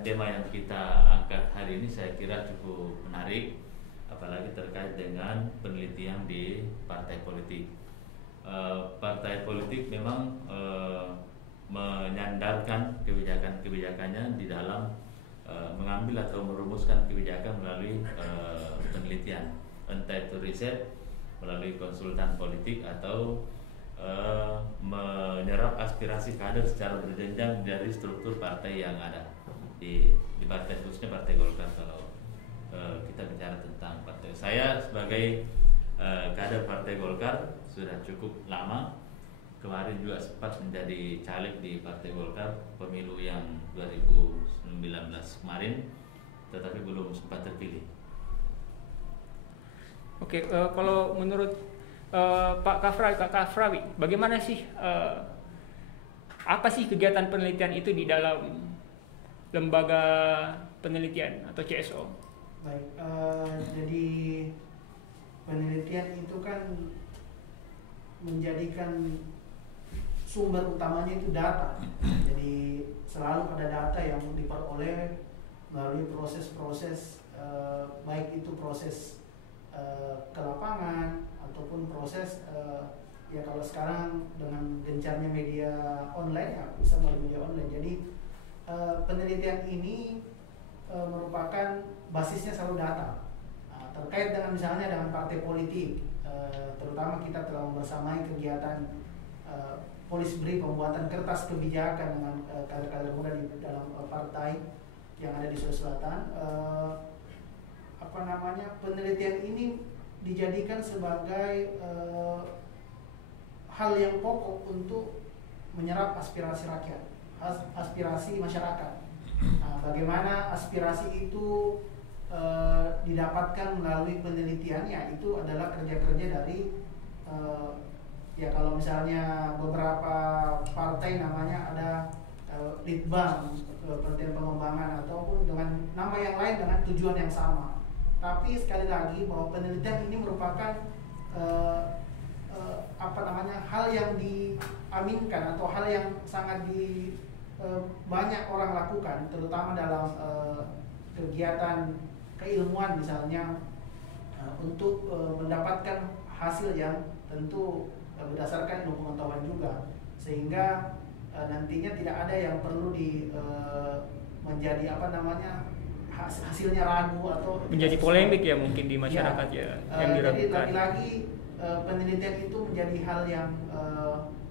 Tema yang kita angkat hari ini saya kira cukup menarik, apalagi terkait dengan penelitian di partai politik. Partai politik memang menyandarkan kebijakan-kebijakannya di dalam mengambil atau merumuskan kebijakan melalui penelitian, entah itu riset melalui konsultan politik atau menyerap aspirasi kader secara berjenjang dari struktur partai yang ada di partai, khususnya Partai Golkar. Kalau kita bicara tentang partai, saya sebagai kader Partai Golkar sudah cukup lama. Kemarin juga sempat menjadi caleg di Partai Golkar pemilu yang 2019 kemarin, tetapi belum sempat terpilih. Oke, kalau menurut Pak Kafrawi, bagaimana sih apa sih kegiatan penelitian itu di dalam lembaga penelitian atau CSO? Baik, jadi penelitian itu kan menjadikan sumber utamanya itu data. Jadi selalu ada data yang diperoleh melalui proses-proses, baik itu proses ke lapangan ataupun proses ya kalau sekarang dengan gencarnya media online ya bisa melalui media online. Jadi penelitian ini merupakan basisnya selalu data. Terkait dengan misalnya dengan partai politik, terutama kita telah membersamai kegiatan polis brief pembuatan kertas kebijakan dengan kader-kader muda di dalam partai yang ada di Sulawesi Selatan. Penelitian ini dijadikan sebagai hal yang pokok untuk menyerap aspirasi rakyat, aspirasi masyarakat. Bagaimana aspirasi itu didapatkan melalui penelitian, ya itu adalah kerja-kerja dari ya kalau misalnya beberapa partai namanya ada litbang, penelitian pengembangan ataupun dengan nama yang lain dengan tujuan yang sama. Tapi sekali lagi bahwa penelitian ini merupakan hal yang diaminkan atau hal yang sangat banyak orang lakukan, terutama dalam kegiatan keilmuan misalnya, untuk mendapatkan hasil yang tentu berdasarkan ilmu pengetahuan juga, sehingga nantinya tidak ada yang perlu menjadi hasilnya ragu atau menjadi polemik ya mungkin di masyarakat yang diragukan. Jadi lagi-lagi penelitian itu menjadi hal yang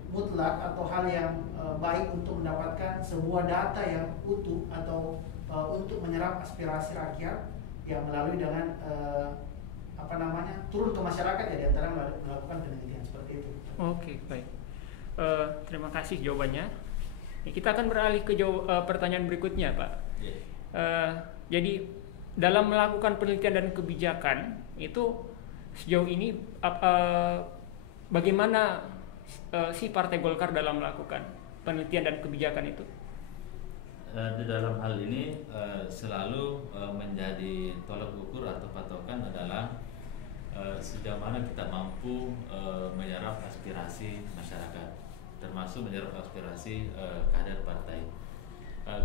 mutlak atau hal yang baik untuk mendapatkan sebuah data yang utuh atau untuk menyerap aspirasi rakyat yang melalui dengan turun ke masyarakat ya, diantara melakukan penelitian seperti itu. Oke, baik. Terima kasih jawabannya. Kita akan beralih ke pertanyaan berikutnya, Pak. Jadi dalam melakukan penelitian dan kebijakan itu sejauh ini bagaimana si Partai Golkar dalam melakukan penelitian dan kebijakan itu? Di dalam hal ini selalu menjadi tolak ukur atau patokan adalah sejauh mana kita mampu menyerap aspirasi masyarakat, termasuk menyerap aspirasi kader partai.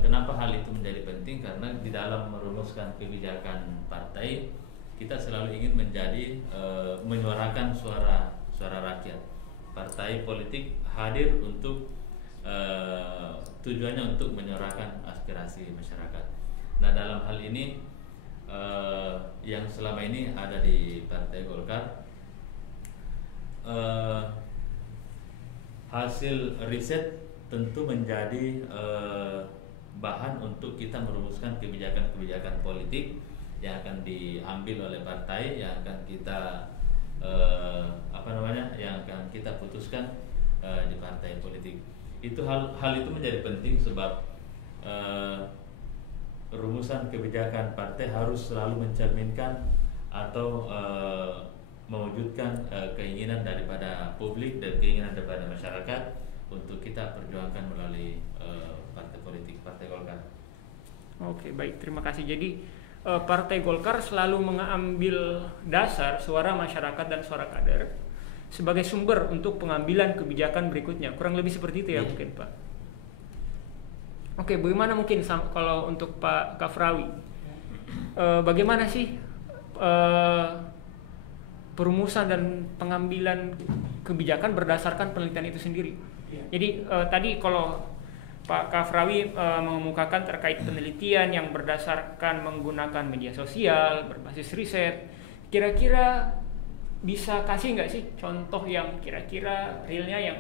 Kenapa hal itu menjadi penting? Karena di dalam merumuskan kebijakan partai, kita selalu ingin menjadi menyuarakan suara rakyat. Partai politik hadir untuk tujuannya untuk menyuarakan aspirasi masyarakat. Nah, dalam hal ini yang selama ini ada di Partai Golkar, hasil riset tentu menjadi bahan untuk kita merumuskan kebijakan-kebijakan politik yang akan diambil oleh partai, yang akan kita yang akan kita putuskan di partai politik. Itu hal itu menjadi penting sebab rumusan kebijakan partai harus selalu mencerminkan atau mewujudkan keinginan daripada publik dan keinginan daripada masyarakat untuk kita perjuangkan melalui partai politik, Partai Golkar. Oke, baik, terima kasih. Jadi Partai Golkar selalu mengambil dasar suara masyarakat dan suara kader sebagai sumber untuk pengambilan kebijakan berikutnya. Kurang lebih seperti itu ya, mungkin Pak. Oke, bagaimana mungkin kalau untuk Pak Kafrawi? Bagaimana sih perumusan dan pengambilan kebijakan berdasarkan penelitian itu sendiri? Jadi tadi kalau Pak Kafrawi mengemukakan terkait penelitian yang berdasarkan menggunakan media sosial, berbasis riset, kira-kira bisa kasih nggak sih contoh yang kira-kira realnya yang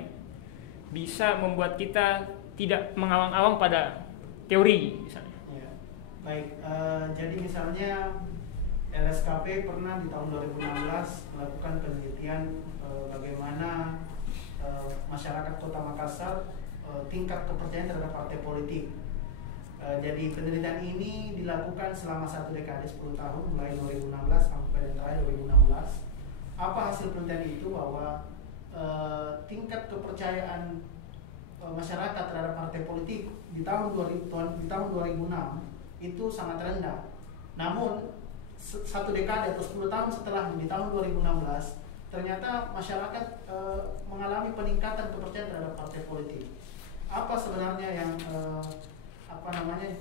bisa membuat kita tidak mengawang-awang pada teori misalnya? Ya. Baik, jadi misalnya LSKP pernah di tahun 2016 melakukan penelitian bagaimana masyarakat Kota Makassar tingkat kepercayaan terhadap partai politik. Jadi penelitian ini dilakukan selama 1 dekade 10 tahun mulai 2016 sampai terakhir 2016. Apa hasil penelitian itu? Bahwa tingkat kepercayaan masyarakat terhadap partai politik di tahun 2006 itu sangat rendah. Namun 1 dekade atau 10 tahun setelah di tahun 2016 ternyata masyarakat mengalami peningkatan kepercayaan terhadap partai politik. Apa sebenarnya yang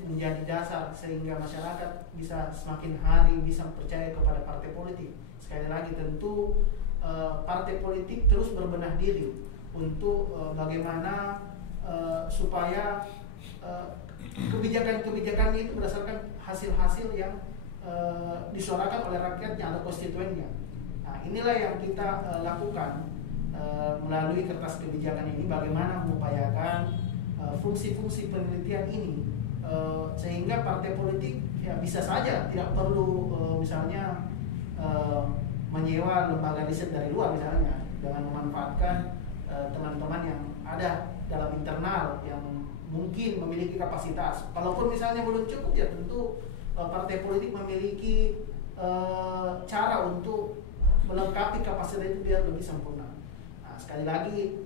menjadi dasar sehingga masyarakat bisa semakin hari bisa percaya kepada partai politik? Sekali lagi tentu partai politik terus berbenah diri untuk bagaimana supaya kebijakan-kebijakannya itu berdasarkan hasil-hasil yang disuarakan oleh rakyatnya atau konstituennya. Nah, inilah yang kita lakukan melalui kertas kebijakan ini, bagaimana mengupayakan fungsi-fungsi penelitian ini sehingga partai politik ya bisa saja tidak perlu misalnya menyewa lembaga riset dari luar misalnya, dengan memanfaatkan teman-teman yang ada dalam internal yang mungkin memiliki kapasitas. Kalaupun misalnya belum cukup ya tentu partai politik memiliki cara untuk melengkapi kapasitas itu biar lebih sempurna. Nah, sekali lagi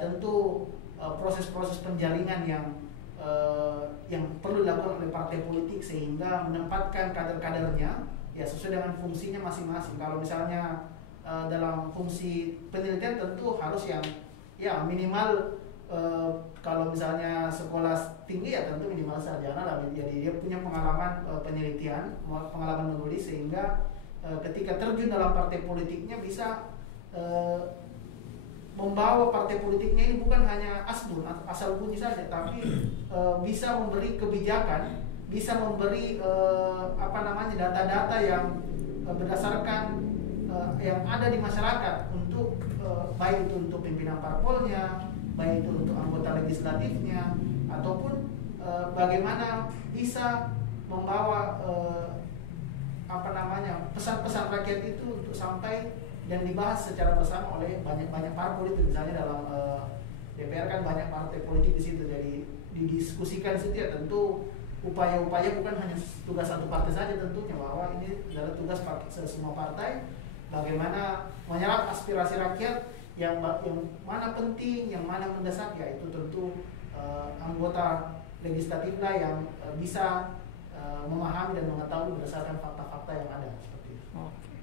tentu proses-proses penjaringan yang perlu dilakukan oleh partai politik sehingga menempatkan kader-kadernya ya sesuai dengan fungsinya masing-masing. Kalau misalnya dalam fungsi penelitian tentu harus yang ya minimal kalau misalnya sekolah tinggi ya tentu minimal sarjana lah, jadi dia punya pengalaman penelitian, pengalaman menulis sehingga ketika terjun dalam partai politiknya bisa membawa partai politiknya ini bukan hanya asal bunyi saja, tapi bisa memberi kebijakan, bisa memberi data-data yang berdasarkan yang ada di masyarakat untuk baik itu untuk pimpinan parpolnya, baik itu untuk anggota legislatifnya, ataupun bagaimana bisa membawa pesan-pesan rakyat itu untuk sampai dan dibahas secara bersama oleh banyak parpol itu. Misalnya dalam DPR kan banyak partai politik di situ, jadi didiskusikan situ ya tentu upaya-upaya bukan hanya tugas satu partai saja tentunya, bahwa ini adalah tugas semua partai bagaimana menyerap aspirasi rakyat yang mana penting, yang mana mendesak, ya itu tentu anggota legislatif lah yang bisa memahami dan mengetahui berdasarkan fakta-fakta yang ada seperti itu. Oke.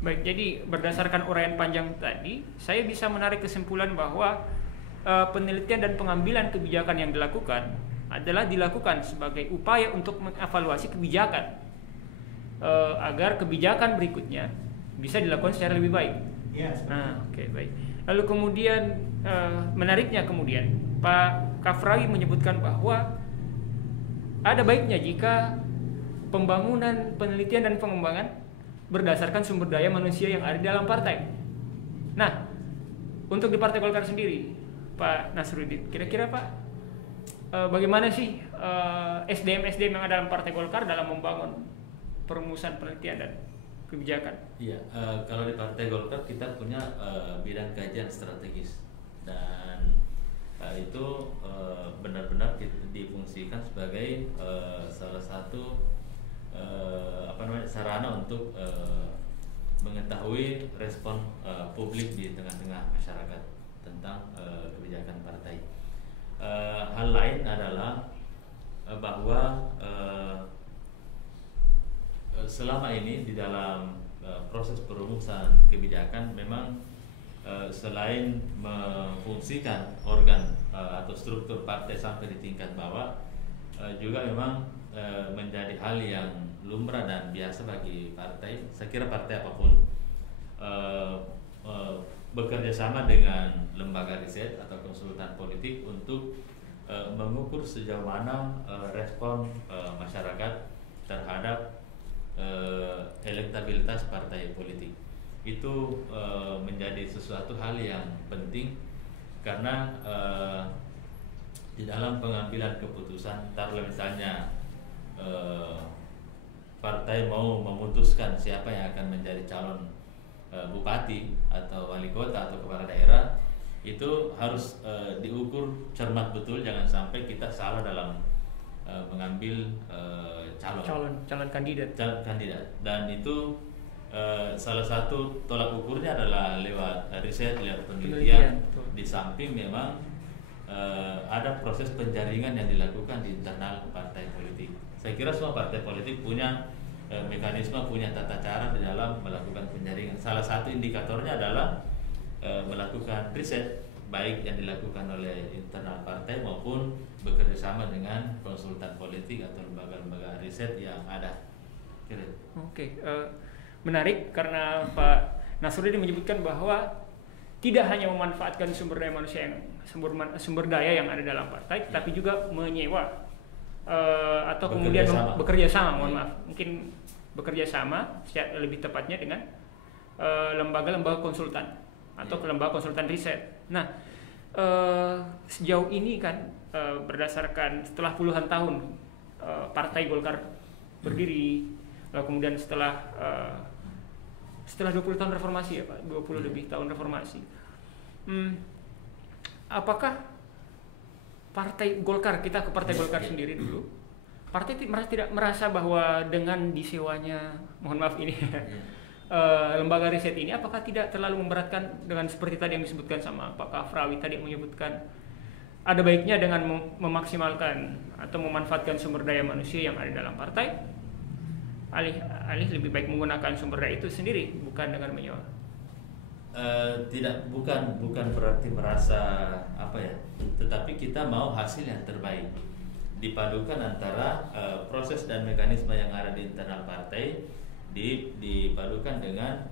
Baik, jadi berdasarkan uraian panjang tadi, saya bisa menarik kesimpulan bahwa penelitian dan pengambilan kebijakan yang dilakukan adalah dilakukan sebagai upaya untuk mengevaluasi kebijakan agar kebijakan berikutnya bisa dilakukan secara lebih baik. Yes. Nah, oke, baik. Lalu kemudian menariknya kemudian Pak Kafrawi menyebutkan bahwa ada baiknya jika pembangunan, penelitian dan pengembangan berdasarkan sumber daya manusia yang ada di dalam partai. Nah, untuk di Partai Golkar sendiri, Pak Nasruddin, kira-kira Pak, bagaimana sih SDM yang ada dalam Partai Golkar dalam membangun perumusan penelitian dan kebijakan? Iya, kalau di Partai Golkar kita punya bidang kajian strategis, dan itu benar-benar difungsikan sebagai salah satu sarana untuk mengetahui respon publik di tengah-tengah masyarakat tentang kebijakan partai. Hal lain adalah bahwa selama ini di dalam proses perumusan kebijakan memang selain memfungsikan organ atau struktur partai sampai di tingkat bawah, juga memang menjadi hal yang lumrah dan biasa bagi partai. Saya kira partai apapun bekerja sama dengan lembaga riset atau konsultan politik untuk mengukur sejauh mana respon masyarakat terhadap elektabilitas partai politik. Itu menjadi sesuatu hal yang penting karena di dalam pengambilan keputusan, taruhlah misalnya partai mau memutuskan siapa yang akan menjadi calon bupati atau wali kota atau kepala daerah, itu harus diukur cermat betul, jangan sampai kita salah dalam mengambil calon kandidat. Dan itu salah satu tolak ukurnya adalah lewat riset, lewat penelitian. Di samping memang ada proses penjaringan yang dilakukan di internal partai politik. Saya kira semua partai politik punya mekanisme, punya tata cara di dalam melakukan penjaringan. Salah satu indikatornya adalah melakukan riset, baik yang dilakukan oleh internal partai maupun bekerjasama dengan konsultan politik atau lembaga-lembaga riset yang ada. Oke, menarik karena Pak Nasruddin menyebutkan bahwa tidak hanya memanfaatkan sumber daya manusia yang sumber daya yang ada dalam partai, tapi juga menyewa atau kemudian bekerja sama, mungkin bekerja sama lebih tepatnya dengan lembaga-lembaga konsultan atau lembaga konsultan riset. Nah, sejauh ini kan berdasarkan setelah puluhan tahun Partai Golkar berdiri, lalu kemudian setelah 20 tahun reformasi ya Pak, 20 lebih tahun reformasi. Apakah Partai Golkar, kita ke Partai Golkar sendiri dulu, partai tidak merasa bahwa dengan disewanya, mohon maaf ini, lembaga riset ini, apakah tidak terlalu memberatkan dengan seperti tadi yang disebutkan sama Pak Kafrawi tadi menyebutkan ada baiknya dengan memaksimalkan atau memanfaatkan sumber daya manusia yang ada dalam partai, alih lebih baik menggunakan sumber daya itu sendiri bukan dengan menyewa. Bukan berarti merasa apa ya, tetapi kita mau hasil yang terbaik, dipadukan antara proses dan mekanisme yang ada di internal partai dipadukan dengan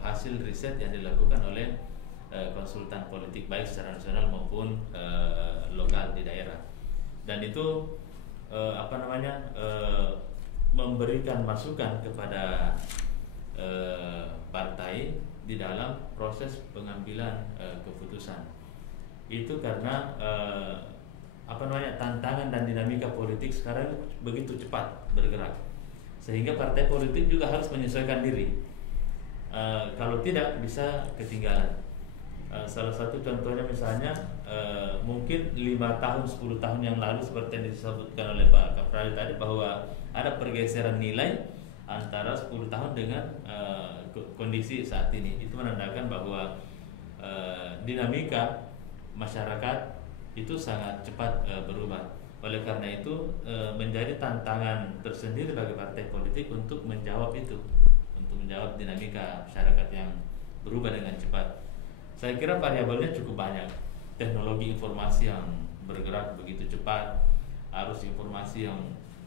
hasil riset yang dilakukan oleh konsultan politik baik secara nasional maupun lokal di daerah, dan itu memberikan masukan kepada partai di dalam proses pengambilan keputusan. Itu karena tantangan dan dinamika politik sekarang begitu cepat bergerak, sehingga partai politik juga harus menyesuaikan diri. Kalau tidak bisa ketinggalan. Salah satu contohnya misalnya mungkin 5 tahun 10 tahun yang lalu seperti yang disebutkan oleh Pak Kafrawi tadi, bahwa ada pergeseran nilai antara 10 tahun dengan kondisi saat ini. Itu menandakan bahwa dinamika masyarakat itu sangat cepat berubah. Oleh karena itu menjadi tantangan tersendiri bagi partai politik untuk menjawab itu, untuk menjawab dinamika masyarakat yang berubah dengan cepat. Saya kira variabelnya cukup banyak. Teknologi informasi yang bergerak begitu cepat, arus informasi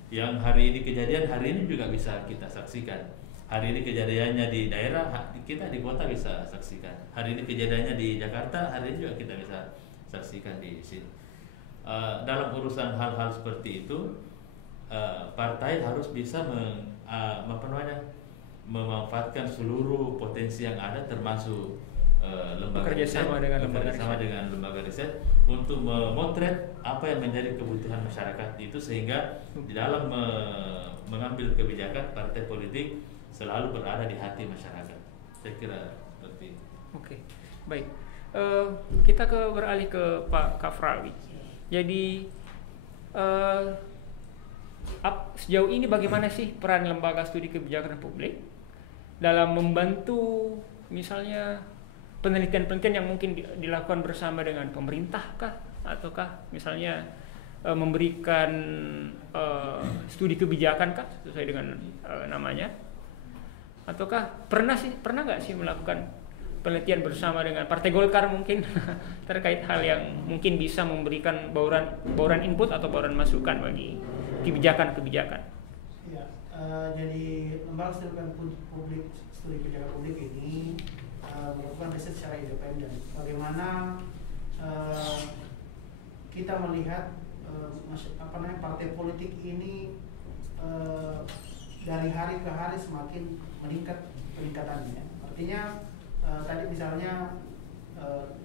yang hari ini kejadian, hari ini juga bisa kita saksikan. Hari ini kejadiannya di daerah, kita di kota bisa saksikan. Hari ini kejadiannya di Jakarta, hari ini juga kita bisa saksikan di sini. Dalam urusan hal-hal seperti itu, partai harus bisa memanfaatkan seluruh potensi yang ada, termasuk bekerja sama dengan lembaga riset untuk memotret apa yang menjadi kebutuhan masyarakat itu, sehingga di dalam mengambil kebijakan partai politik selalu berada di hati masyarakat. Saya kira seperti itu. Oke, baik. Kita beralih ke Pak Kafrawi. Jadi sejauh ini bagaimana sih peran lembaga studi kebijakan publik dalam membantu misalnya penelitian-penelitian yang mungkin dilakukan bersama dengan pemerintah kah, ataukah misalnya memberikan studi kebijakan kah sesuai dengan namanya, ataukah pernah nggak sih melakukan penelitian bersama dengan Partai Golkar mungkin terkait hal yang mungkin bisa memberikan bauran input atau bauran masukan bagi kebijakan-kebijakan. Ya, jadi lembaga studi kebijakan publik ini melakukan riset secara independen. Bagaimana kita melihat partai politik ini dari hari ke hari semakin meningkat peningkatannya. Artinya tadi misalnya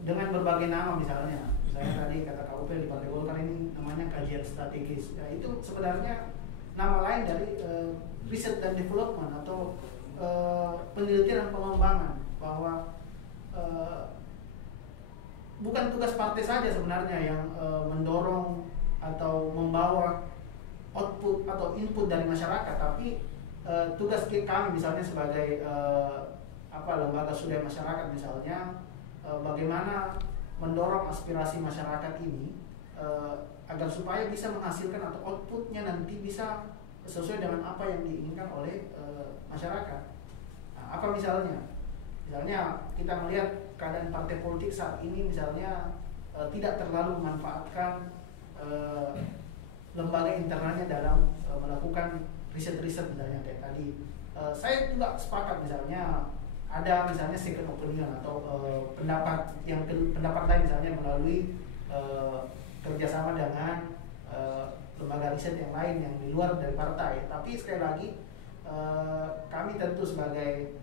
dengan berbagai nama misalnya tadi kata KUP di Partai Golkar ini namanya kajian strategis. Ya, itu sebenarnya nama lain dari riset dan development atau penelitian dan pengembangan, bahwa bukan tugas partai saja sebenarnya yang mendorong atau membawa output atau input dari masyarakat, tapi tugas kami misalnya sebagai lembaga studi masyarakat misalnya, bagaimana mendorong aspirasi masyarakat ini agar supaya bisa menghasilkan atau outputnya nanti bisa sesuai dengan apa yang diinginkan oleh masyarakat. Nah, apa misalnya kita melihat keadaan partai politik saat ini misalnya tidak terlalu memanfaatkan lembaga internalnya dalam melakukan riset-riset misalnya kayak tadi. Saya juga sepakat misalnya ada misalnya second opinion atau pendapat lain misalnya melalui kerjasama dengan lembaga riset yang lain yang di luar dari partai. Tapi sekali lagi kami tentu sebagai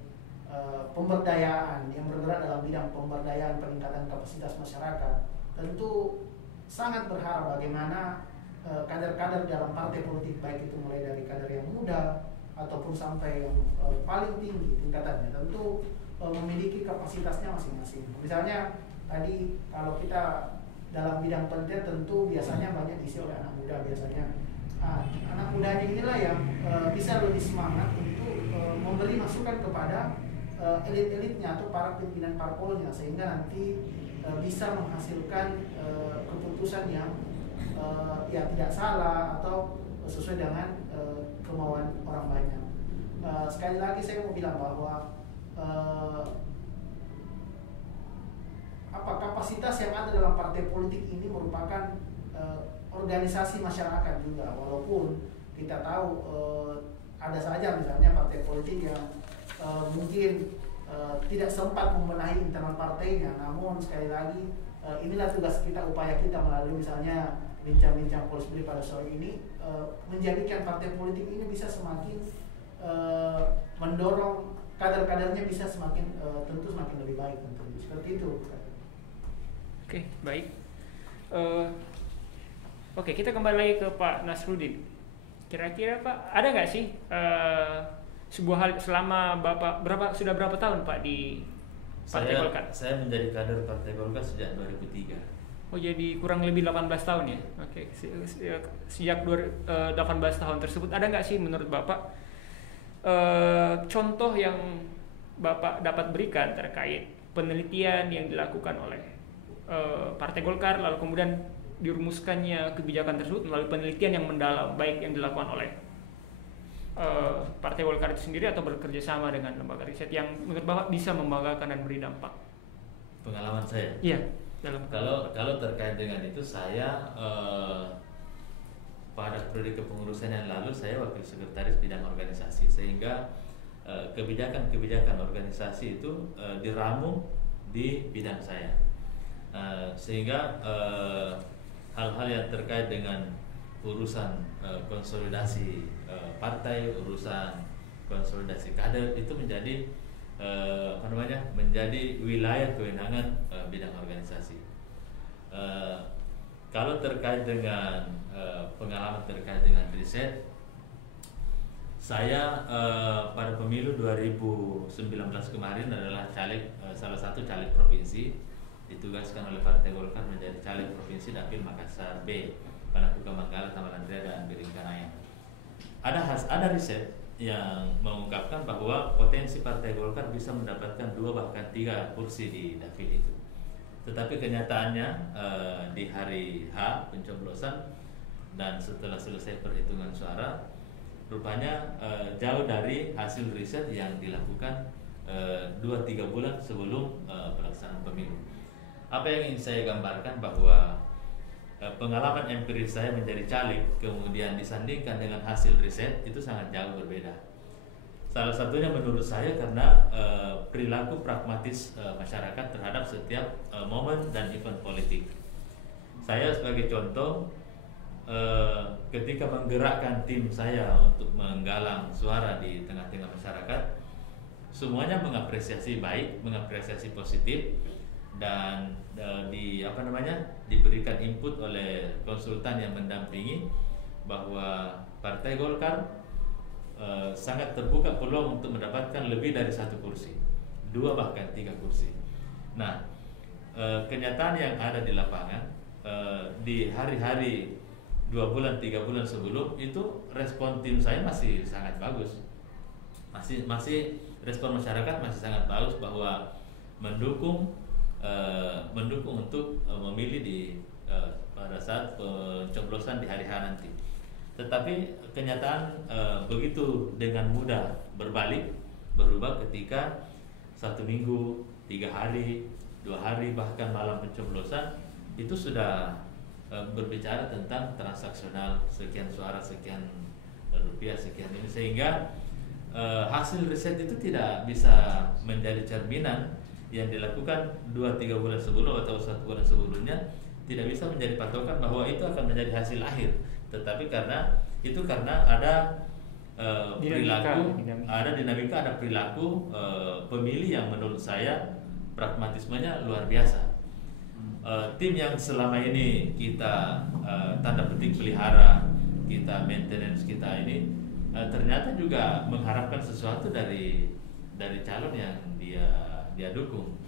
pemberdayaan yang bergerak dalam bidang pemberdayaan peningkatan kapasitas masyarakat tentu sangat berharap bagaimana kader-kader dalam partai politik, baik itu mulai dari kader yang muda ataupun sampai yang paling tinggi tingkatannya, tentu memiliki kapasitasnya masing-masing. Misalnya tadi kalau kita dalam bidang penelitian tentu biasanya banyak diisi oleh anak muda biasanya. Anak muda inilah yang bisa lebih semangat untuk memberi masukan kepada elit-elitnya atau para pimpinan parpolnya, sehingga nanti bisa menghasilkan keputusan yang ya tidak salah atau sesuai dengan kemauan orang banyak. Sekali lagi saya mau bilang bahwa kapasitas yang ada dalam partai politik ini merupakan organisasi masyarakat juga, walaupun kita tahu ada saja misalnya partai politik yang mungkin tidak sempat membenahi internal partainya, namun sekali lagi inilah tugas kita, upaya kita melalui misalnya bincang-bincang Polsbri pada sore ini, menjadikan partai politik ini bisa semakin mendorong kader-kadernya bisa semakin tentu semakin lebih baik tentu. Seperti itu. Oke, baik. Oke, kita kembali lagi ke Pak Nasruddin. Kira-kira Pak, ada nggak sih sebuah hal selama Bapak sudah berapa tahun Pak di Partai Golkar? Saya menjadi kader Partai Golkar sejak 2003. Oh, jadi kurang lebih 18 tahun ya? Oke, sejak 18 tahun tersebut ada nggak sih menurut Bapak contoh yang Bapak dapat berikan terkait penelitian yang dilakukan oleh Partai Golkar, lalu kemudian dirumuskannya kebijakan tersebut melalui penelitian yang mendalam, baik yang dilakukan oleh Partai Golkar itu sendiri atau bekerja sama dengan lembaga riset yang menurut Bapak bisa membanggakan dan beri dampak? Pengalaman saya? Iya. Kalau terkait dengan itu, saya pada periode kepengurusan yang lalu saya wakil sekretaris bidang organisasi, sehingga kebijakan-kebijakan organisasi itu diramu di bidang saya, sehingga hal-hal yang terkait dengan urusan konsolidasi partai, urusan konsolidasi kader itu menjadi menjadi wilayah kewenangan bidang organisasi. Kalau terkait dengan pengalaman terkait dengan riset, saya pada pemilu 2019 kemarin adalah caleg, salah satu caleg provinsi, ditugaskan oleh Partai Golkar menjadi caleg provinsi Dapil Makassar B, Panakuka Manggala, Tamalandria, dan Biringkanaya. Ada riset yang mengungkapkan bahwa potensi Partai Golkar bisa mendapatkan 2 bahkan 3 kursi di dapil itu. Tetapi kenyataannya di hari H pencoblosan dan setelah selesai perhitungan suara, rupanya jauh dari hasil riset yang dilakukan 2-3 bulan sebelum pelaksanaan pemilu. Apa yang ingin saya gambarkan bahwa pengalaman empiris saya menjadi caleg kemudian disandingkan dengan hasil riset itu sangat jauh berbeda. Salah satunya menurut saya karena perilaku pragmatis masyarakat terhadap setiap momen dan event politik. Saya sebagai contoh, ketika menggerakkan tim saya untuk menggalang suara di tengah-tengah masyarakat, semuanya mengapresiasi baik, mengapresiasi positif, dan diberikan input oleh konsultan yang mendampingi bahwa Partai Golkar sangat terbuka peluang untuk mendapatkan lebih dari 1 kursi, 2 bahkan 3 kursi. Nah, kenyataan yang ada di lapangan di hari-hari 2 bulan 3 bulan sebelum itu respon tim saya masih sangat bagus, masih respon masyarakat masih sangat bagus bahwa mendukung untuk memilih pada saat pencoblosan di hari H nanti. Tetapi kenyataan begitu dengan mudah berubah ketika 1 minggu, 3 hari, 2 hari, bahkan malam pencoblosan itu sudah berbicara tentang transaksional sekian suara, sekian rupiah, sekian ini, sehingga hasil riset itu tidak bisa menjadi cerminan yang dilakukan 2-3 bulan sebelum atau 1 bulan sebelumnya, tidak bisa menjadi patokan bahwa itu akan menjadi hasil akhir. Tetapi karena ada dinamika, ada perilaku pemilih yang menurut saya pragmatismenya luar biasa. Tim yang selama ini kita tanda petik pelihara, kita maintenance kita ini ternyata juga mengharapkan sesuatu dari calon yang dia dukung,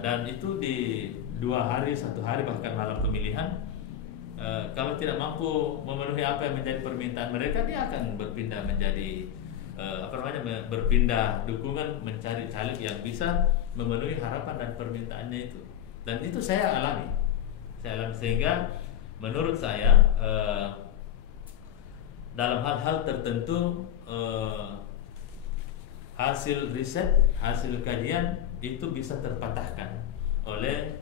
dan itu di 2 hari, 1 hari bahkan malam pemilihan, kalau tidak mampu memenuhi apa yang menjadi permintaan mereka, dia akan berpindah menjadi berpindah dukungan, mencari caleg yang bisa memenuhi harapan dan permintaannya itu. Dan itu saya alami sehingga menurut saya dalam hal-hal tertentu hasil riset, hasil kajian itu bisa terpatahkan oleh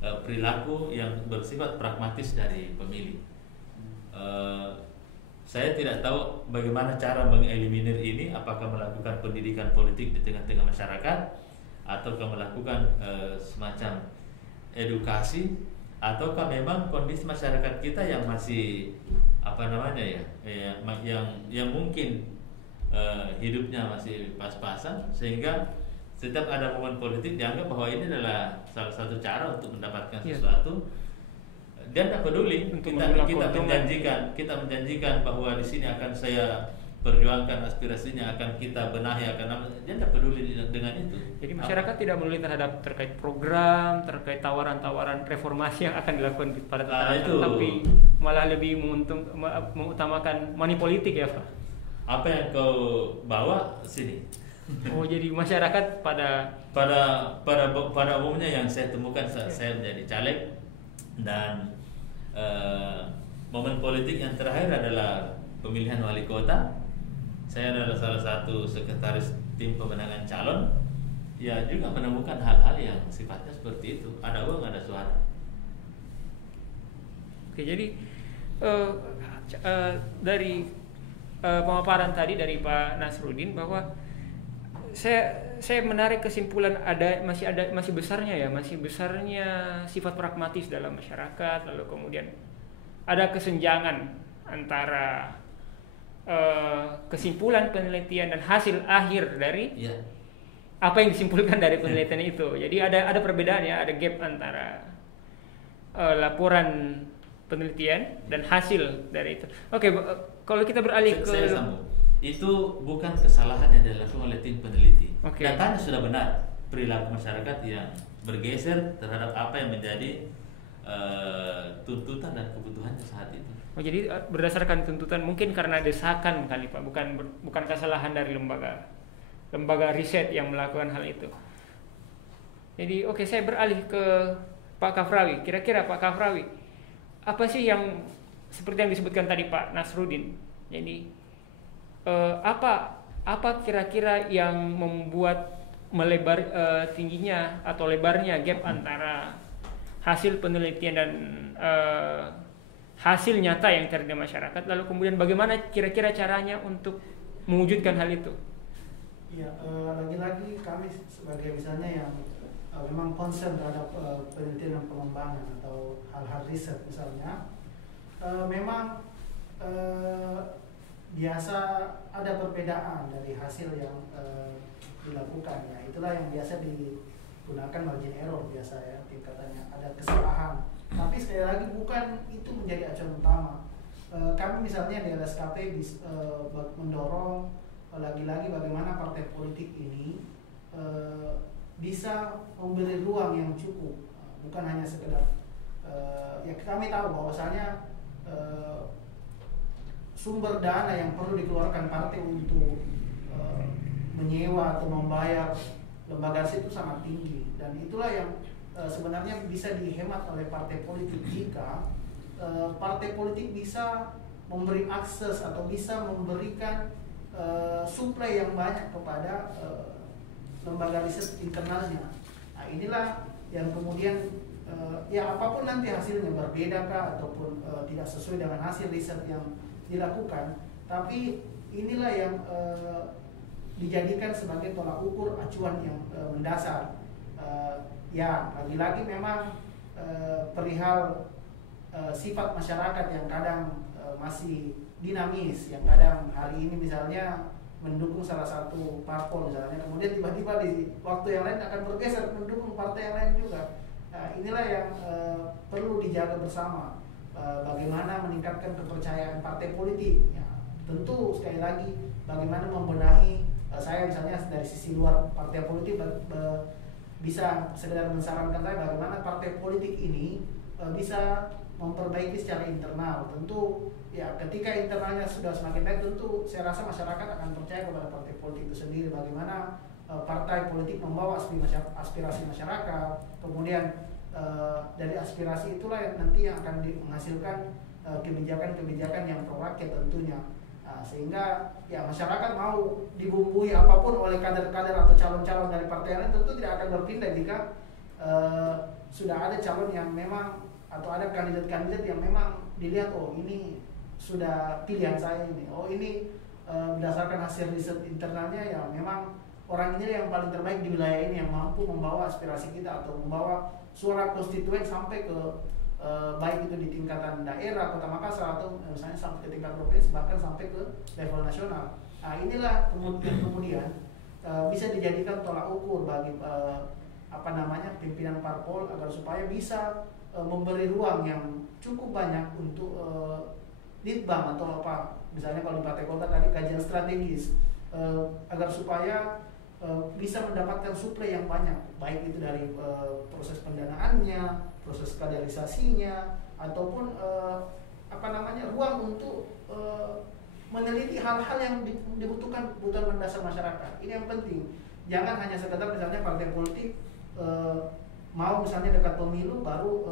perilaku yang bersifat pragmatis dari pemilih. Saya tidak tahu bagaimana cara mengeliminir ini, apakah melakukan pendidikan politik di tengah-tengah masyarakat, ataukah melakukan semacam edukasi, ataukah memang kondisi masyarakat kita yang masih yang mungkin hidupnya masih pas-pasan, sehingga setiap ada momen politik dianggap bahwa ini adalah salah satu cara untuk mendapatkan sesuatu. Dia tidak peduli. Kita menjanjikan bahwa di sini akan saya perjuangkan aspirasinya, akan kita benahi, dia tidak peduli dengan itu. Jadi masyarakat tidak peduli terkait program, terkait tawaran-tawaran reformasi yang akan dilakukan pada tataran, tapi malah lebih mengutamakan money politik, ya Pak. Apa yang kau bawa sini? Oh, jadi masyarakat pada umumnya yang saya temukan saat saya menjadi caleg, dan momen politik yang terakhir adalah pemilihan wali kota. Saya adalah salah satu sekretaris tim pemenangan calon, ya juga menemukan hal-hal yang sifatnya seperti itu. Ada uang, ada suara. Oke, jadi dari pemaparan tadi dari Pak Nasruddin, bahwa saya menarik kesimpulan masih besarnya sifat pragmatis dalam masyarakat, lalu kemudian ada kesenjangan antara kesimpulan penelitian dan hasil akhir dari apa yang disimpulkan dari penelitian itu. Jadi ada perbedaan, ya, ada gap antara laporan penelitian dan hasil dari itu. Oke, kalau kita beralih ke itu bukan kesalahan yang dilakukan oleh tim peneliti. Datanya sudah benar, perilaku masyarakat yang bergeser terhadap apa yang menjadi tuntutan dan kebutuhannya saat itu. Oh, jadi berdasarkan tuntutan, mungkin karena desakan kali Pak, bukan kesalahan dari lembaga riset yang melakukan hal itu. Jadi saya beralih ke Pak Kafrawi. Kira-kira Pak Kafrawi, apa sih yang seperti yang disebutkan tadi Pak Nasruddin? Jadi apa kira-kira yang membuat melebar tingginya atau lebarnya gap antara hasil penelitian dan hasil nyata yang terjadi di masyarakat, lalu kemudian bagaimana kira-kira caranya untuk mewujudkan hal itu? Ya, lagi-lagi kami sebagai misalnya yang memang concern terhadap penelitian dan pengembangan atau hal-hal riset misalnya, memang biasa ada perbedaan dari hasil yang dilakukan, ya itulah yang biasa digunakan margin error biasa ya tingkatannya, ada kesalahan. Tapi sekali lagi bukan itu menjadi acuan utama. Kami misalnya di LSKP mendorong lagi-lagi bagaimana partai politik ini bisa memberi ruang yang cukup, bukan hanya sekedar ya kami tahu bahwasanya sumber dana yang perlu dikeluarkan partai untuk menyewa atau membayar lembaga riset itu sangat tinggi, dan itulah yang sebenarnya bisa dihemat oleh partai politik jika partai politik bisa memberi akses atau bisa memberikan suplai yang banyak kepada lembaga riset internalnya. Nah, inilah yang kemudian ya apapun nanti hasilnya berbedakah ataupun tidak sesuai dengan hasil riset yang dilakukan, tapi inilah yang dijadikan sebagai tolak ukur acuan yang mendasar. Ya lagi-lagi memang perihal sifat masyarakat yang kadang masih dinamis, yang kadang hari ini misalnya mendukung salah satu parpol misalnya, kemudian tiba-tiba di waktu yang lain akan bergeser mendukung partai yang lain juga. Inilah yang perlu dijaga bersama, bagaimana meningkatkan kepercayaan partai politik. Ya, tentu sekali lagi bagaimana membenahi, saya misalnya dari sisi luar partai politik bisa sekedar mensarankan saya bagaimana partai politik ini bisa memperbaiki secara internal. Tentu ya ketika internalnya sudah semakin baik, tentu saya rasa masyarakat akan percaya kepada partai politik itu sendiri. Bagaimana partai politik membawa aspirasi masyarakat, kemudian dari aspirasi itulah yang nanti yang akan menghasilkan kebijakan-kebijakan yang pro rakyat tentunya. Sehingga ya masyarakat mau dibumbui apapun oleh kader-kader atau calon-calon dari partai lain, tentu tidak akan berpindah jika sudah ada calon yang memang atau ada kandidat-kandidat yang memang dilihat, oh ini sudah pilihan saya ini, oh ini berdasarkan hasil riset internalnya ya memang orang ini yang paling terbaik di wilayah ini, yang mampu membawa aspirasi kita atau membawa suara konstituen sampai ke baik itu di tingkatan daerah, Kota Makassar, atau misalnya sampai ke tingkat provinsi, bahkan sampai ke level nasional. Nah inilah kemudian bisa dijadikan tolak ukur bagi pimpinan parpol agar supaya bisa memberi ruang yang cukup banyak untuk litbang atau misalnya kalau di Partai Golkar tadi kajian strategis, agar supaya bisa mendapatkan suplai yang banyak, baik itu dari proses pendanaannya, proses kaderisasinya, ataupun ruang untuk meneliti hal-hal yang dibutuhkan kebutuhan mendasar masyarakat. Ini yang penting. Jangan hanya sekedar misalnya partai politik mau misalnya dekat pemilu baru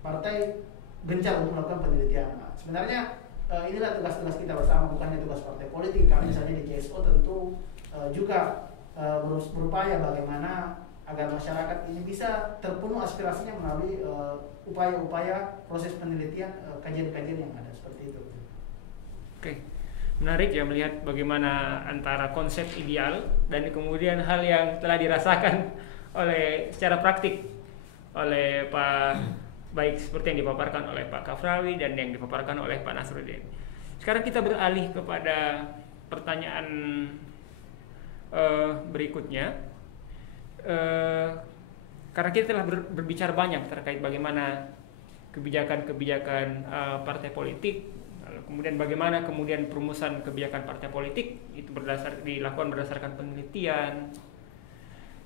partai gencar untuk melakukan penelitian. Nah, sebenarnya inilah tugas-tugas kita bersama, bukannya tugas partai politik. Kami misalnya di CSO tentu juga berupaya bagaimana agar masyarakat ini bisa terpenuhi aspirasinya melalui upaya-upaya proses penelitian, kajian-kajian yang ada seperti itu. Oke, menarik ya melihat bagaimana antara konsep ideal dan kemudian hal yang telah dirasakan oleh secara praktik oleh Pak, baik seperti yang dipaparkan oleh Pak Kafrawi dan yang dipaparkan oleh Pak Nasruddin. Sekarang kita beralih kepada pertanyaan berikutnya, karena kita telah berbicara banyak terkait bagaimana kebijakan-kebijakan partai politik, lalu kemudian bagaimana kemudian perumusan kebijakan partai politik itu dilakukan berdasarkan penelitian,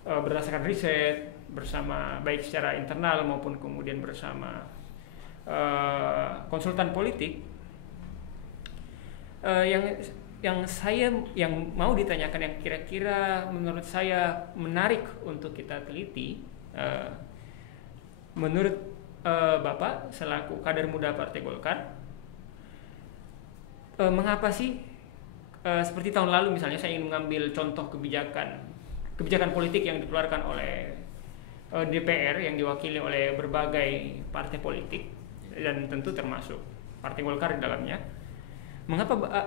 berdasarkan riset bersama baik secara internal maupun kemudian bersama konsultan politik. Yang mau ditanyakan yang kira-kira menurut saya menarik untuk kita teliti, menurut Bapak selaku kader muda Partai Golkar, mengapa sih seperti tahun lalu misalnya, saya ingin mengambil contoh kebijakan politik yang dikeluarkan oleh DPR yang diwakili oleh berbagai partai politik dan tentu termasuk Partai Golkar di dalamnya.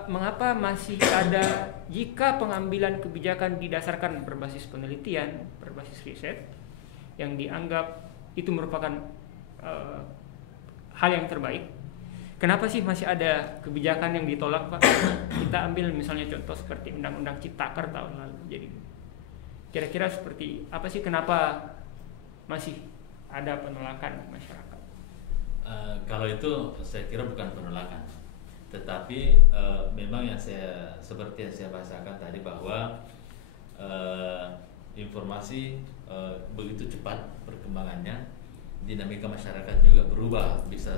Mengapa masih ada, jika pengambilan kebijakan didasarkan berbasis penelitian, berbasis riset yang dianggap itu merupakan hal yang terbaik, kenapa sih masih ada kebijakan yang ditolak, Pak? Kita ambil misalnya contoh seperti Undang-Undang Ciptaker tahun lalu. Jadi kira-kira seperti apa sih, kenapa masih ada penolakan masyarakat? Kalau itu saya kira bukan penolakan, tetapi memang yang seperti yang saya bahasakan tadi bahwa informasi begitu cepat perkembangannya, dinamika masyarakat juga berubah, bisa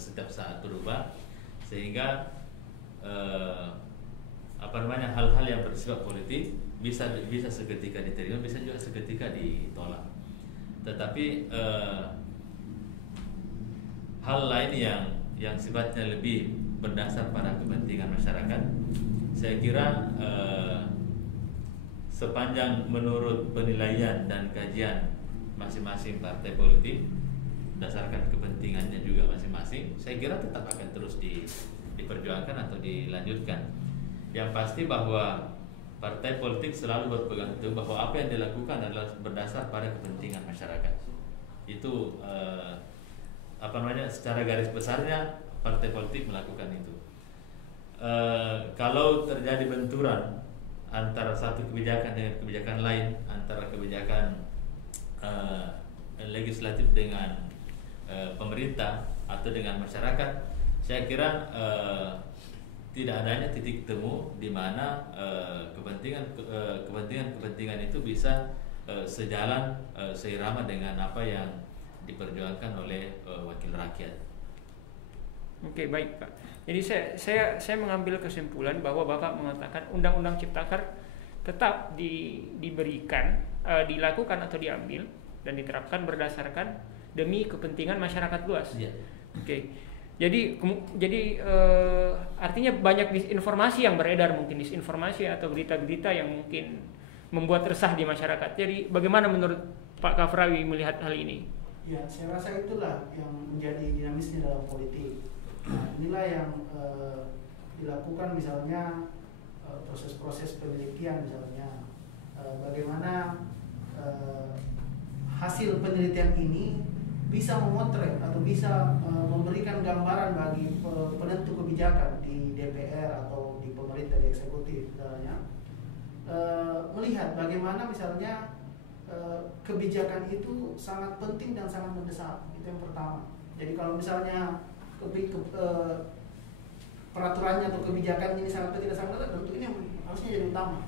setiap saat berubah, sehingga hal-hal yang bersifat politik bisa seketika diterima, bisa juga seketika ditolak. Tetapi hal lain yang sifatnya lebih berdasar pada kepentingan masyarakat, saya kira sepanjang menurut penilaian dan kajian masing-masing partai politik, berdasarkan kepentingannya juga masing-masing, saya kira tetap akan terus diperjuangkan atau dilanjutkan. Yang pasti bahwa partai politik selalu berpegang teguh bahwa apa yang dilakukan adalah berdasar pada kepentingan masyarakat. Itu secara garis besarnya partai politik melakukan itu. Kalau terjadi benturan antara satu kebijakan dengan kebijakan lain, antara kebijakan legislatif dengan pemerintah atau dengan masyarakat, saya kira tidak adanya titik temu di mana kepentingan itu bisa sejalan, seirama dengan apa yang diperjuangkan oleh wakil rakyat. Oke, baik Pak. Jadi saya mengambil kesimpulan bahwa Bapak mengatakan Undang-Undang Ciptaker tetap diberikan, dilakukan atau diambil dan diterapkan berdasarkan demi kepentingan masyarakat luas. Ya. Oke. Jadi artinya banyak disinformasi yang beredar, mungkin disinformasi atau berita-berita yang mungkin membuat resah di masyarakat. Jadi bagaimana menurut Pak Kafrawi melihat hal ini? Ya, saya rasa itulah yang menjadi dinamisnya dalam politik. Nah, inilah yang dilakukan misalnya proses-proses penelitian, misalnya bagaimana hasil penelitian ini bisa memotret atau bisa memberikan gambaran bagi penentu kebijakan di DPR atau di pemerintah, di eksekutif misalnya, melihat bagaimana misalnya kebijakan itu sangat penting dan sangat mendesak. Itu yang pertama. Jadi kalau misalnya peraturannya atau kebijakan ini sangat penting dan sangat mendesak, tentu ini harusnya jadi utama.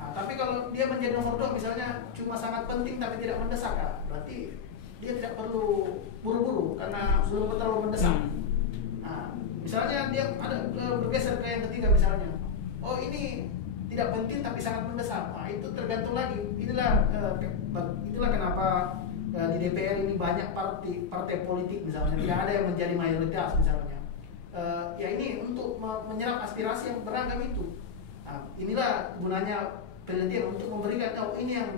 Nah, tapi kalau dia menjadi nomor 2 misalnya cuma sangat penting tapi tidak mendesak, berarti dia tidak perlu buru-buru karena belum terlalu mendesak. Nah, misalnya dia ada bergeser ke yang ketiga misalnya, oh ini tidak penting tapi sangat mendesak. Nah, itu tergantung lagi. Itulah kenapa di DPR ini banyak partai politik misalnya, tidak ada yang menjadi mayoritas misalnya. Ya ini untuk menyerap aspirasi yang beragam itu. Nah, inilah gunanya penelitian, untuk memberikan ini yang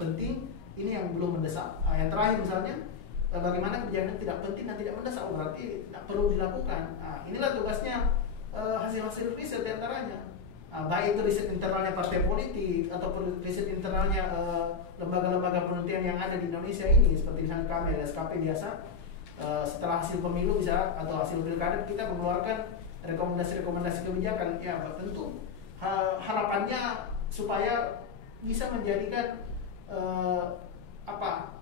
penting, ini yang belum mendesak. Nah, yang terakhir misalnya bagaimana kebijakan tidak penting dan tidak mendesak, berarti tidak perlu dilakukan. Nah, inilah tugasnya hasil-hasil riset diantaranya. Baik itu riset internalnya partai politik atau riset internalnya lembaga-lembaga penelitian yang ada di Indonesia ini, seperti misalnya kami LSKP biasa, setelah hasil pemilu bisa atau hasil pilkada kita mengeluarkan rekomendasi-rekomendasi kebijakan. Ya tentu harapannya supaya bisa menjadikan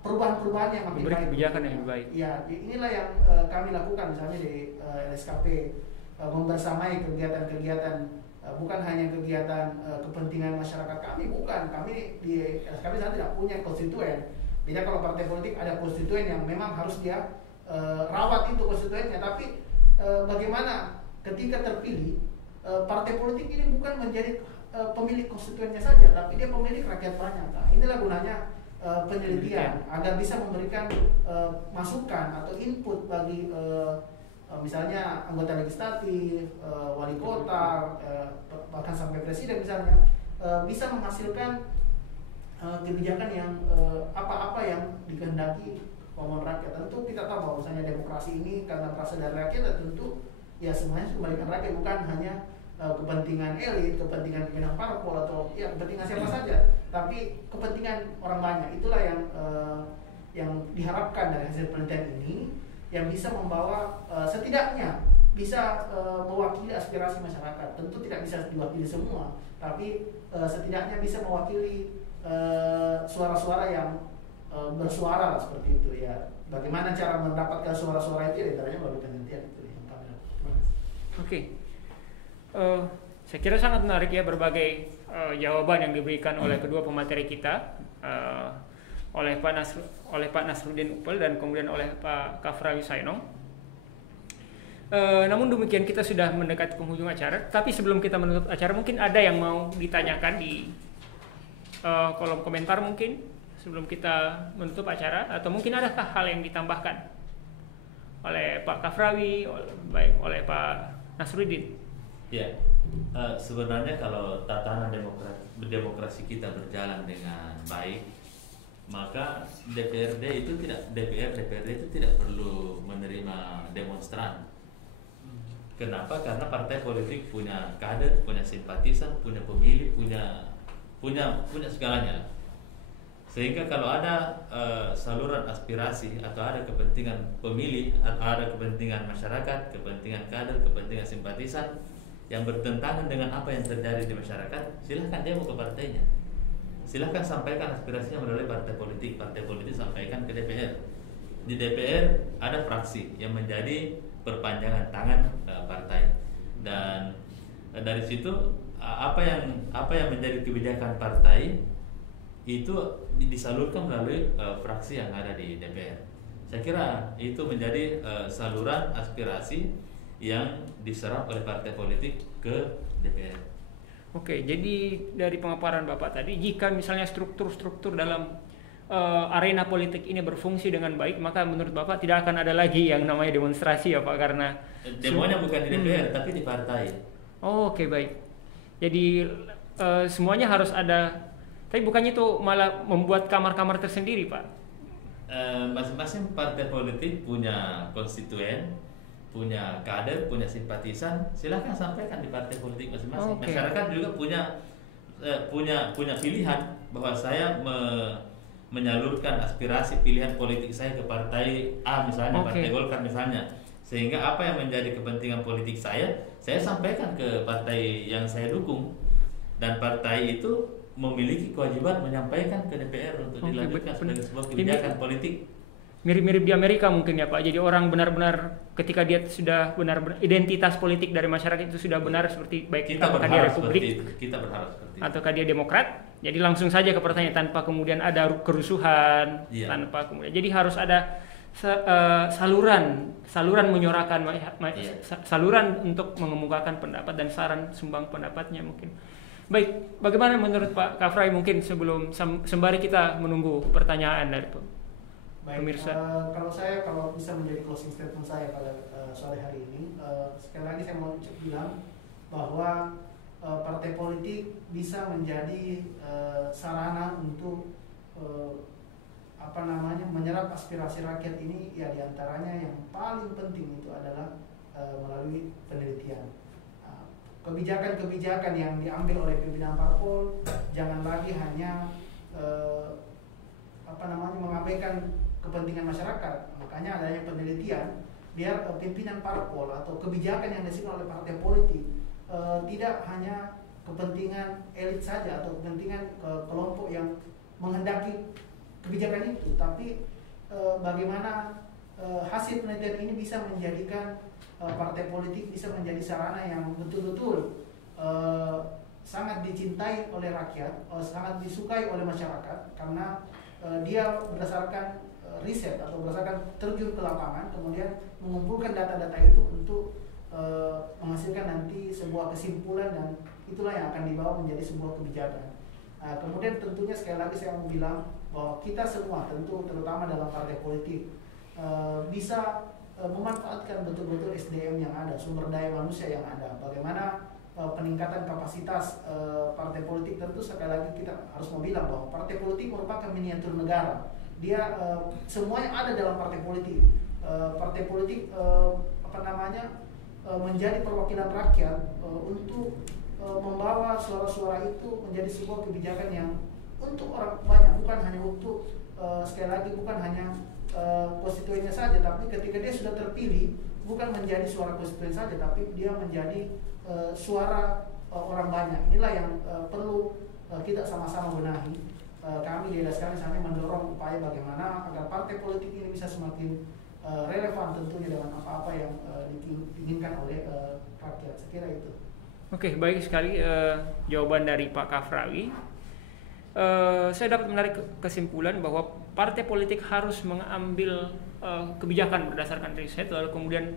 perubahan-perubahan yang makin baik, kebijakan yang lebih baik. Ya, inilah yang kami lakukan misalnya di LSKP, membersamai kegiatan-kegiatan, bukan hanya kegiatan kepentingan masyarakat kami, bukan. Kami di LSKP saat tidak punya konstituen. Beda kalau partai politik ada konstituen yang memang harus dia rawat itu konstituennya. Tapi bagaimana ketika terpilih, partai politik ini bukan menjadi pemilik konstituennya saja, tapi dia pemilik rakyat banyak. Nah, inilah gunanya penelitian agar bisa memberikan masukan atau input bagi misalnya anggota legislatif, wali kota, bahkan sampai presiden misalnya, bisa menghasilkan kebijakan yang apa-apa yang dikehendaki pemohon rakyat. Tentu kita tahu bahwa misalnya demokrasi ini karena berasal dari rakyat, dan tentu ya semuanya kembalikan rakyat, bukan hanya kepentingan elit, kepentingan pimpinan parpol atau ya kepentingan siapa saja, tapi kepentingan orang banyak. Itulah yang diharapkan dari hasil penelitian ini, yang bisa membawa setidaknya bisa mewakili aspirasi masyarakat. Tentu tidak bisa diwakili semua, tapi setidaknya bisa mewakili suara-suara yang bersuara lah, seperti itu ya. Bagaimana cara mendapatkan suara-suara itu, ya antaranya melalui penelitian itu yang kami lakukan. Oke. Saya kira sangat menarik ya berbagai jawaban yang diberikan oleh kedua pemateri kita, oleh Pak Nasruddin Upel dan kemudian oleh Pak Kafrawi Sainong. Namun demikian kita sudah mendekati penghujung acara, tapi sebelum kita menutup acara mungkin ada yang mau ditanyakan di kolom komentar mungkin sebelum kita menutup acara, atau mungkin adakah hal yang ditambahkan oleh Pak Kafrawi, oleh Pak Nasruddin? Ya, sebenarnya kalau tatanan demokrasi kita berjalan dengan baik, maka DPRD itu tidak perlu menerima demonstran. Kenapa? Karena partai politik punya kader, punya simpatisan, punya pemilih, punya segalanya. Sehingga kalau ada saluran aspirasi atau ada kepentingan pemilih, atau ada kepentingan masyarakat, kepentingan kader, kepentingan simpatisan yang bertentangan dengan apa yang terjadi di masyarakat, silahkan demo ke partainya. Silahkan sampaikan aspirasinya melalui partai politik sampaikan ke DPR. Di DPR ada fraksi yang menjadi perpanjangan tangan partai, dan dari situ apa yang menjadi kebijakan partai itu disalurkan melalui fraksi yang ada di DPR. Saya kira itu menjadi saluran aspirasi yang diserap oleh partai politik ke DPR. Oke, jadi dari pemaparan Bapak tadi, jika misalnya struktur-struktur dalam arena politik ini berfungsi dengan baik, maka menurut Bapak tidak akan ada lagi yang namanya demonstrasi ya Pak, karena demonya bukan di DPR tapi di partai. Oh, oke, baik. Jadi semuanya harus ada. Tapi bukannya itu malah membuat kamar-kamar tersendiri, Pak? Masing-masing partai politik punya konstituen, punya kader, punya simpatisan. Silahkan sampaikan di partai politik masing-masing. Okay. Masyarakat juga punya pilihan bahwa saya menyalurkan aspirasi pilihan politik saya ke partai A misalnya, Partai Golkar misalnya. Sehingga apa yang menjadi kepentingan politik saya sampaikan ke partai yang saya dukung, dan partai itu memiliki kewajiban menyampaikan ke DPR untuk dilanjutkan sebagai sebuah kebijakan politik. Mirip-mirip di Amerika mungkin ya Pak. Jadi orang benar-benar ketika dia sudah benar-benar identitas politik dari masyarakat itu sudah benar, seperti baik apakah dia Republik, kita berharap seperti itu, ataukah dia Demokrat. Jadi langsung saja ke pertanyaan tanpa kemudian ada kerusuhan, tanpa kemudian. Jadi harus ada saluran menyuarakan, saluran untuk mengemukakan pendapat dan saran sumbang pendapatnya mungkin. Baik, bagaimana menurut Pak Kafrawi mungkin sebelum sembari kita menunggu pertanyaan dari pemirsa? Kalau bisa menjadi closing statement saya pada sore hari ini, sekali lagi saya mau bilang bahwa partai politik bisa menjadi sarana untuk menyerap aspirasi rakyat ini, ya diantaranya yang paling penting itu adalah melalui penelitian. Kebijakan-kebijakan yang diambil oleh pimpinan parpol jangan lagi hanya mengabaikan kepentingan masyarakat. Makanya adanya penelitian biar pimpinan parpol atau kebijakan yang disusun oleh partai politik tidak hanya kepentingan elit saja atau kepentingan kelompok yang menghendaki kebijakan itu, tapi bagaimana hasil penelitian ini bisa menjadikan partai politik bisa menjadi sarana yang betul-betul sangat dicintai oleh rakyat, sangat disukai oleh masyarakat, karena dia berdasarkan riset atau berdasarkan terjun ke lapangan, kemudian mengumpulkan data-data itu untuk menghasilkan nanti sebuah kesimpulan, dan itulah yang akan dibawa menjadi sebuah kebijakan. Kemudian tentunya sekali lagi saya mau bilang bahwa kita semua tentu terutama dalam partai politik bisa memanfaatkan betul-betul SDM yang ada, sumber daya manusia yang ada. Bagaimana peningkatan kapasitas partai politik, tentu sekali lagi kita harus mau bilang bahwa partai politik merupakan miniatur negara. Dia semuanya ada dalam partai politik. Partai politik menjadi perwakilan rakyat untuk membawa suara-suara itu menjadi sebuah kebijakan yang untuk orang banyak, bukan hanya untuk sekali lagi bukan hanya konstituennya saja, tapi ketika dia sudah terpilih bukan menjadi suara konstituen saja, tapi dia menjadi suara orang banyak. Inilah yang perlu kita sama-sama benahi. Kami di LSK misalnya mendorong upaya bagaimana agar partai politik ini bisa semakin relevan tentunya dengan apa-apa yang diinginkan oleh rakyat. Saya kira itu. Oke, baik sekali jawaban dari Pak Kafrawi. Saya dapat menarik kesimpulan bahwa partai politik harus mengambil kebijakan berdasarkan riset, lalu kemudian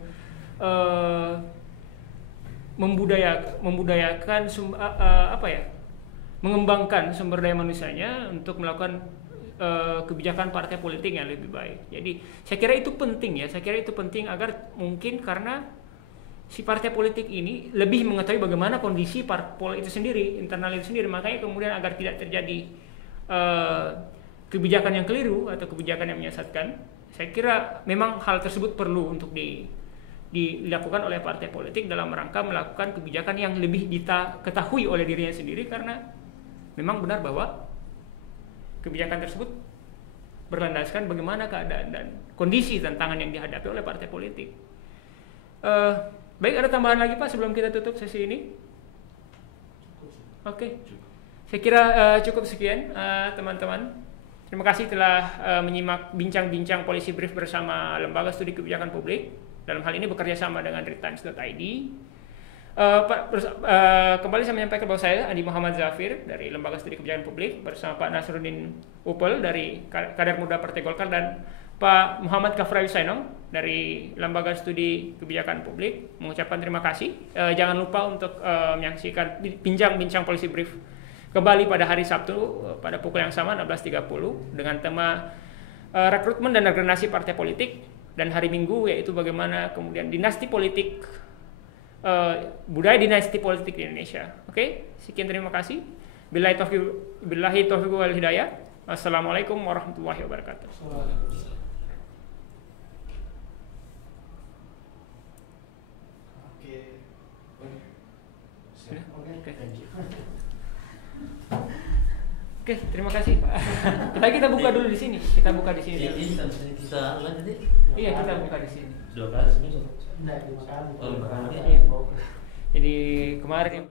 membudayakan mengembangkan sumber daya manusianya untuk melakukan kebijakan partai politik yang lebih baik. Jadi saya kira itu penting ya. Saya kira itu penting agar mungkin karena si partai politik ini lebih mengetahui bagaimana kondisi parpol itu sendiri, internal itu sendiri. Makanya kemudian agar tidak terjadi kebijakan yang keliru atau kebijakan yang menyesatkan, saya kira memang hal tersebut perlu untuk dilakukan oleh partai politik dalam rangka melakukan kebijakan yang lebih diketahui oleh dirinya sendiri, karena memang benar bahwa kebijakan tersebut berlandaskan bagaimana keadaan dan kondisi tantangan yang dihadapi oleh partai politik. Baik, ada tambahan lagi Pak sebelum kita tutup sesi ini? Oke. Saya kira cukup sekian teman-teman. Terima kasih telah menyimak bincang-bincang Policy Brief bersama Lembaga Studi Kebijakan Publik. Dalam hal ini bekerja sama dengan readtimes.id. Kembali saya menyampaikan bahwa saya Andi Muhammad Zafir dari Lembaga Studi Kebijakan Publik bersama Pak Nasruddin Upel dari Kader Muda Partai Golkar dan Pak Muhammad Kafrawi Sainong dari Lembaga Studi Kebijakan Publik mengucapkan terima kasih. Jangan lupa untuk menyaksikan bincang-bincang Policy Brief kembali pada hari Sabtu pada pukul yang sama 16.30 dengan tema rekrutmen dan regenerasi partai politik, dan hari Minggu yaitu bagaimana kemudian dinasti politik, budaya dinasti politik di Indonesia. Oke, sekian, terima kasih. Billahi taufiq wal hidayah. Wassalamualaikum warahmatullahi wabarakatuh. Oke, terima kasih Pak. Kita buka dulu di sini. Kita buka di sini. Kita lanjut. Iya, kita buka di sini. 2 kali seminggu. Enggak, 5 kali. Oh, 5 kali. Iya. Jadi kemarin